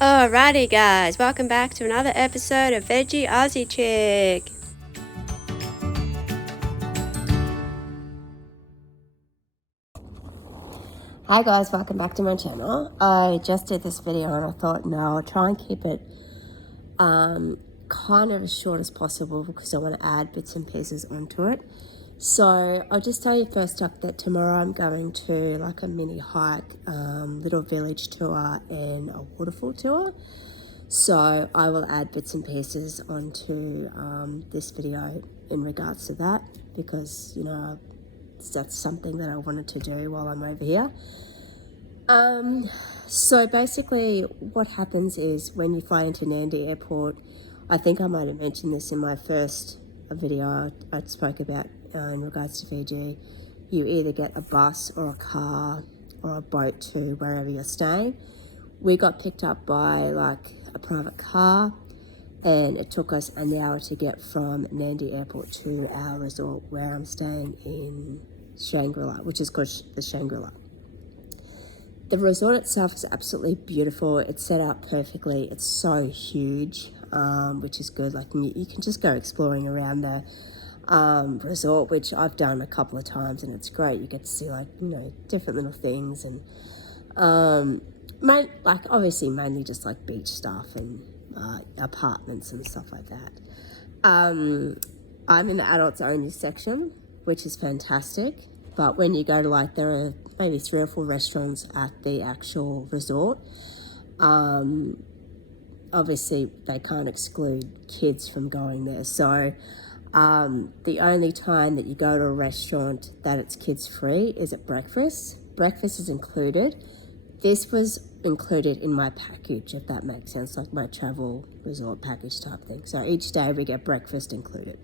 Alrighty guys, welcome back to another episode of Veggie Aussie Chick. Hi guys, welcome back to my channel. I just did this video and I thought no, I'll try and keep it kind of as short as possible because I want to add bits and pieces onto it. So I'll just tell you first up that tomorrow I'm going to like a mini hike, little village tour and a waterfall tour. So I will add bits and pieces onto this video in regards to that because, you know, that's something that I wanted to do while I'm over here. So basically what happens is when you fly into Nandi Airport, I think I might have mentioned this in my first video I spoke about in regards to Fiji, you either get a bus or a car or a boat to wherever you're staying. We got picked up by like a private car and it took us an hour to get from Nandi Airport to our resort where I'm staying in Shangri-La, which is called the Shangri-La. The resort itself is absolutely beautiful. It's set up perfectly. It's so huge, which is good. Like you can just go exploring around the resort, which I've done a couple of times, and it's great. You get to see like, you know, different little things and like obviously mainly just like beach stuff and apartments and stuff like that. I'm in the adults only section, which is fantastic. But when you go to like, there are maybe 3 or 4 restaurants at the actual resort. Obviously they can't exclude kids from going there. So the only time that you go to a restaurant that it's kids free is at breakfast. Breakfast is included. This was included in my package, if that makes sense, like my travel resort package type thing. So each day we get breakfast included.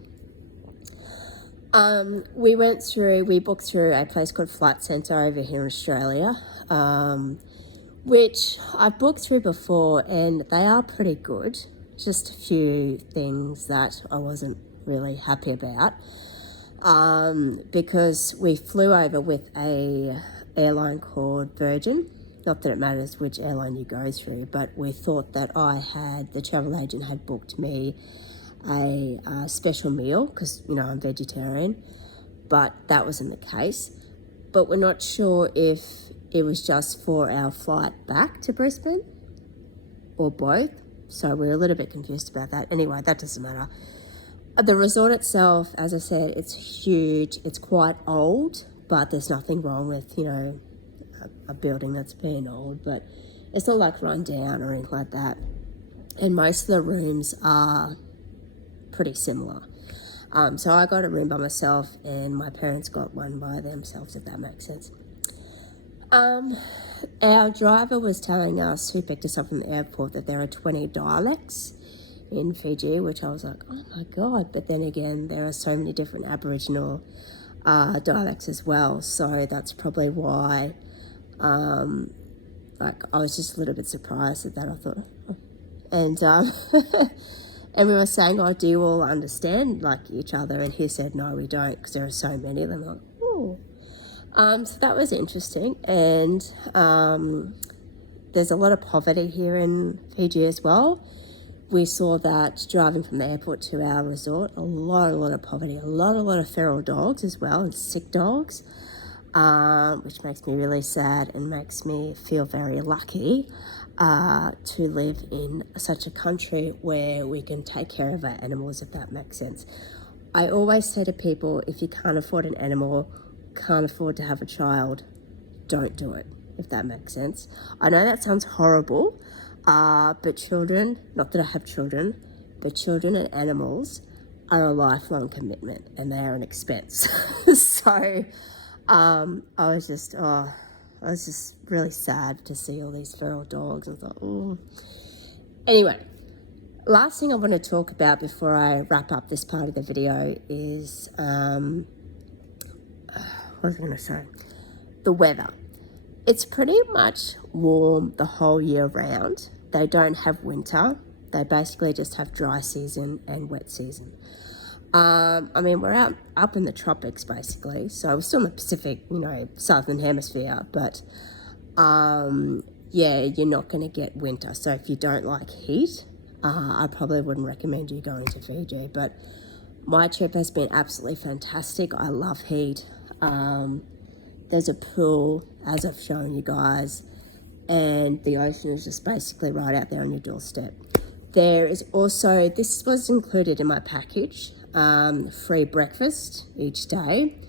We booked through a place called Flight Centre over here in Australia, which I've booked through before and they are pretty good. Just a few things that I wasn't really happy about, because we flew over with a airline called Virgin. Not that it matters which airline you go through, but we thought that the travel agent had booked me a special meal because, you know, I'm vegetarian, but that wasn't the case. But we're not sure if it was just for our flight back to Brisbane or both. So we're a little bit confused about that. Anyway, that doesn't matter. The resort itself, as I said, it's huge. It's quite old, but there's nothing wrong with, you know, a building that's been old, but it's not like run down or anything like that. And most of the rooms are pretty similar. So I got a room by myself and my parents got one by themselves, if that makes sense. Our driver was telling us, who picked us up from the airport, that there are 20 dialects in Fiji, which I was like, oh my God. But then again, there are so many different Aboriginal dialects as well. So that's probably why, like, I was just a little bit surprised at that. I thought, oh. And, and we were saying, oh, do you all understand like each other? And he said, no, we don't, because there are so many of them. I'm like, oh. So that was interesting. And there's a lot of poverty here in Fiji as well. We saw that driving from the airport to our resort, a lot of poverty, a lot of feral dogs as well, and sick dogs, which makes me really sad and makes me feel very lucky to live in such a country where we can take care of our animals, if that makes sense. I always say to people, if you can't afford an animal, can't afford to have a child, don't do it, if that makes sense. I know that sounds horrible, but children, not that I have children, but children and animals are a lifelong commitment and they are an expense. So I was just really sad to see all these feral dogs. I thought, oh. Anyway, last thing I want to talk about before I wrap up this part of the video is, what was I going to say? The weather. It's pretty much warm the whole year round. They don't have winter. They basically just have dry season and wet season. I mean, we're up in the tropics basically, so we're still in the Pacific, you know, southern hemisphere, but yeah, you're not going to get winter. So if you don't like heat, I probably wouldn't recommend you going to Fiji. But my trip has been absolutely fantastic. I love heat. There's a pool, as I've shown you guys, and the ocean is just basically right out there on your doorstep. There is also, this was included in my package, free breakfast each day,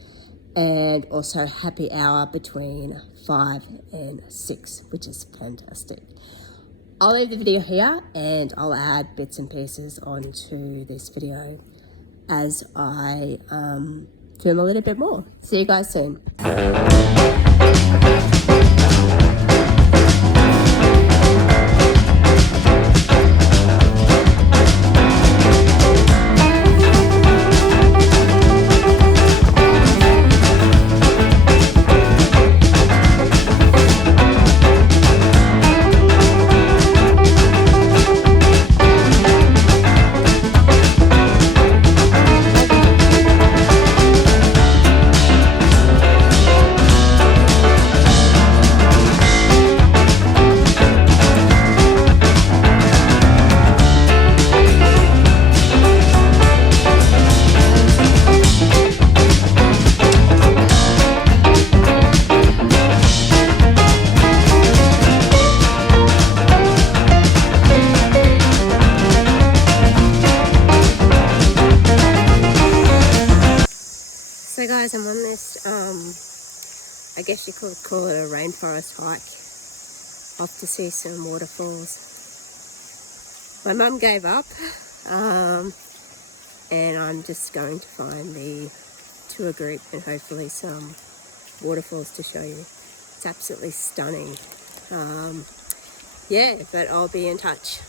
and also happy hour between 5 and 6, which is fantastic. I'll leave the video here and I'll add bits and pieces onto this video as I film a little bit more. See you guys soon. So guys, I'm on this, I guess you could call it a rainforest hike, off to see some waterfalls. My mum gave up, and I'm just going to find the tour group and hopefully some waterfalls to show you. It's absolutely stunning. Yeah, but I'll be in touch.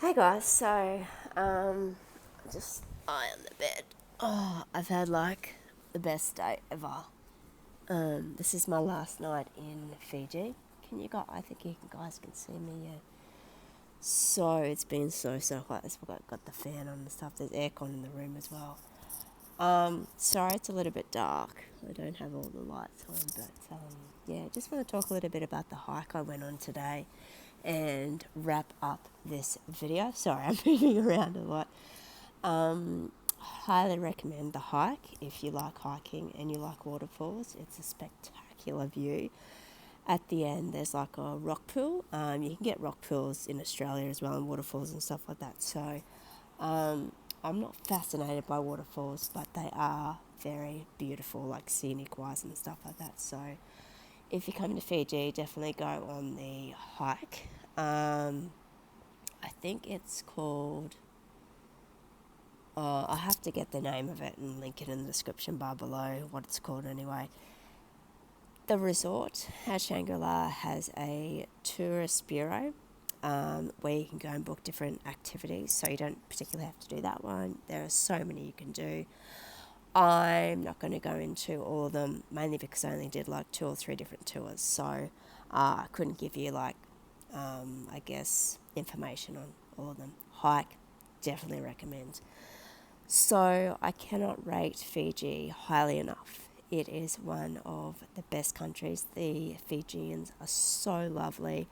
Hey guys, so just lie on the bed. Oh, I've had like the best day ever. This is my last night in Fiji. Can you guys? I think you guys can see me. Yeah. So it's been so hot. I've got the fan on and stuff. There's aircon in the room as well. Sorry, it's a little bit dark. I don't have all the lights on, but yeah, just want to talk a little bit about the hike I went on today and wrap up this video. Sorry, I'm moving around a lot. Highly recommend the hike if you like hiking and you like waterfalls. It's a spectacular view. At the end, there's like a rock pool. You can get rock pools in Australia as well, and waterfalls and stuff like that. So I'm not fascinated by waterfalls, but they are very beautiful, like scenic wise and stuff like that. So if you're coming to Fiji, definitely go on the hike. I think it's called, I have to get the name of it and link it in the description bar below, what it's called anyway. The resort at Shangri-La has a tourist bureau where you can go and book different activities, so you don't particularly have to do that one. There are so many you can do. I'm not going to go into all of them, mainly because I only did like 2 or 3 different tours, so I couldn't give you like, I guess, information on all of them. Hike, definitely recommend. So I cannot rate Fiji highly enough. It is one of the best countries. The Fijians are so lovely,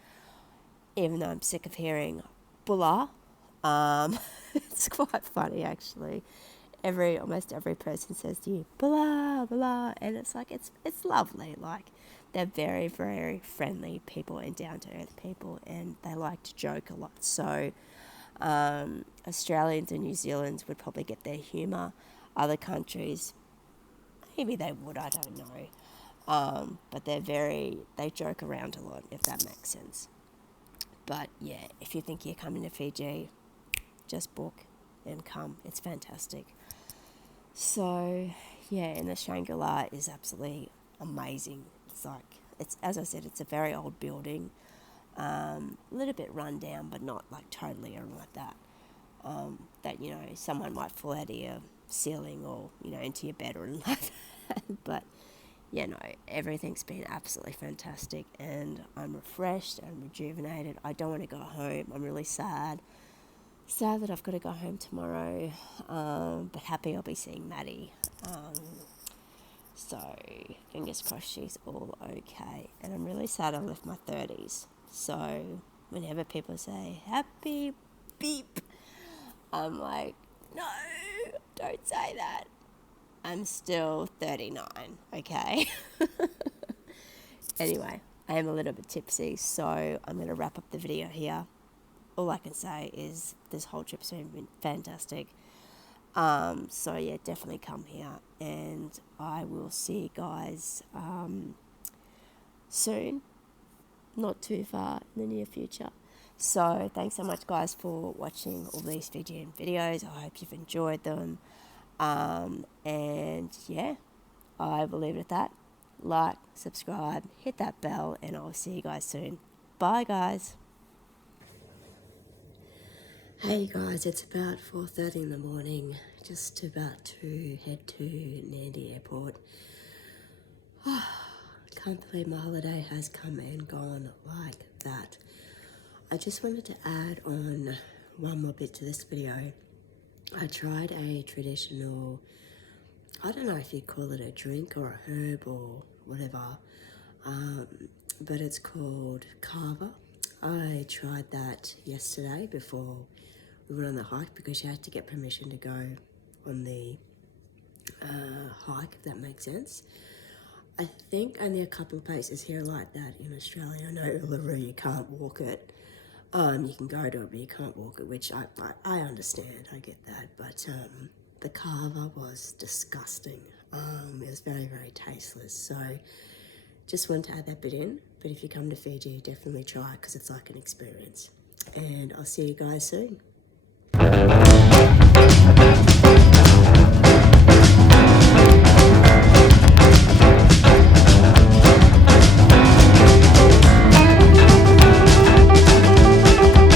even though I'm sick of hearing bula. It's quite funny actually. Almost every person says to you blah blah, and it's like it's lovely. Like, they're very very friendly people and down to earth people, and they like to joke a lot. So Australians and New Zealanders would probably get their humour. Other countries, maybe they would, I don't know. But they joke around a lot, if that makes sense. But yeah, if you think you're coming to Fiji, just book and come. It's fantastic. So yeah, and the Shangri-La is absolutely amazing. It's as I said, it's a very old building, a little bit run down, but not like totally or like that. that, you know, someone might fall out of your ceiling or, you know, into your bed or anything like that. But, you know, everything's been absolutely fantastic, and I'm refreshed and rejuvenated. I don't want to go home. I'm really sad that I've got to go home tomorrow, but happy I'll be seeing Maddie. So fingers crossed she's all okay. And I'm really sad I left my 30s. So whenever people say happy beep, I'm like, no, don't say that. I'm still 39, okay? Anyway, I am a little bit tipsy, so I'm going to wrap up the video here. All I can say is this whole trip's been fantastic. So yeah, definitely come here, and I will see you guys soon, not too far in the near future. So thanks so much, guys, for watching all these Fijian videos. I hope you've enjoyed them, and yeah, I will leave it at that. Like, subscribe, hit that bell, and I'll see you guys soon. Bye, guys. Hey guys, it's about 4:30 in the morning, just about to head to Nandi Airport. Can't believe my holiday has come and gone like that. I just wanted to add on one more bit to this video. I tried a traditional, I don't know if you'd call it a drink or a herb or whatever, but it's called kava. I tried that yesterday before we went on the hike, because you had to get permission to go on the hike, if that makes sense. I think only a couple of places here like that in Australia. I know Uluru, you can't walk it. You can go to it, but you can't walk it, which I understand, I get that. But the kava was disgusting. It was very, very tasteless. So just wanted to add that bit in. But if you come to Fiji, definitely try it, because it's like an experience. And I'll see you guys soon.